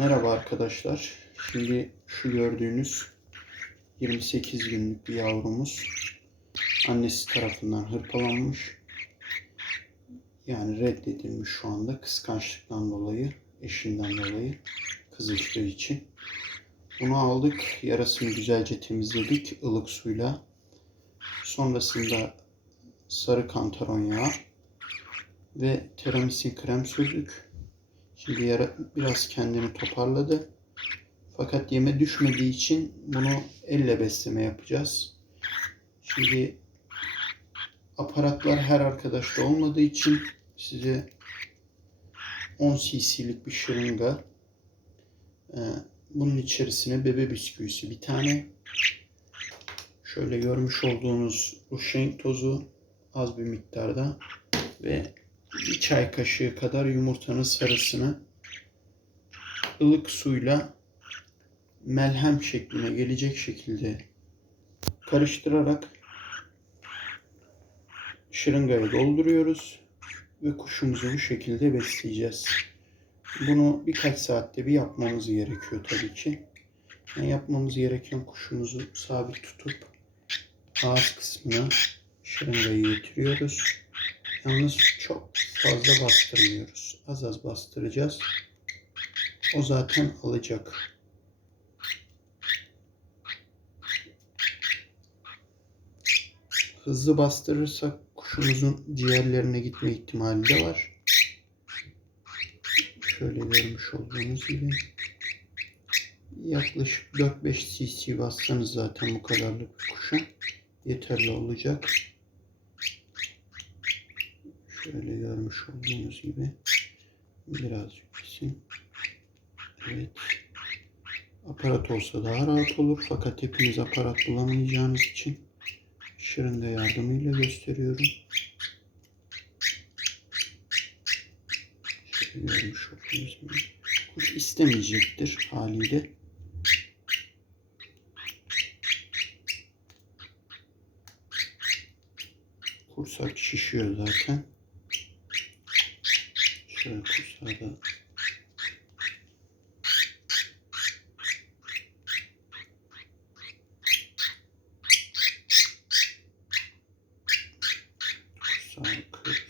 Merhaba arkadaşlar. Şimdi şu gördüğünüz 28 günlük bir yavrumuz annesi tarafından hırpalanmış. Yani reddedilmiş şu anda kıskançlıktan dolayı, eşinden dolayı kızıştığı için. Bunu aldık, yarasını güzelce temizledik ılık suyla. Sonrasında sarı kantaron yağı ve teramisin krem sürdük. Şimdi yara biraz kendini toparladı. Fakat yeme düşmediği için bunu elle besleme yapacağız. Şimdi aparatlar her arkadaşta olmadığı için size 10 cc'lik bir şırınga e, bunun içerisine bebe bisküvisi bir tane şöyle görmüş olduğunuz uşenk tozu az bir miktarda ve bir çay kaşığı kadar yumurtanın sarısını ılık suyla melhem şekline gelecek şekilde karıştırarak şırıngaya dolduruyoruz ve kuşumuzu bu şekilde besleyeceğiz. Bunu birkaç saatte bir yapmamız gerekiyor tabii ki. Yani yapmamız gereken kuşumuzu sabit tutup ağız kısmına şırıngayı getiriyoruz. Yalnız çok fazla bastırmıyoruz. Az az bastıracağız. O zaten alacak. Hızlı bastırırsak kuşumuzun ciğerlerine gitme ihtimali de var. Şöyle görmüş olduğunuz gibi. Yaklaşık 4-5 cc bassanız zaten bu kadarlık kuşa yeterli olacak. Şöyle görmüş olduğunuz gibi birazcık pisin. Evet. Aparat olsa daha rahat olur fakat hepiniz aparat bulamayacağınız için şırınga yardımıyla gösteriyorum. Şöyle görmüş olduğunuz gibi. Kuş istemeyecektir haliyle. Kursak şişiyor zaten. Kursağı kır.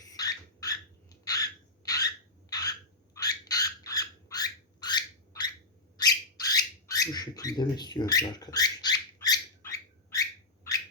Bu şekilde besliyoruz arkadaşlar.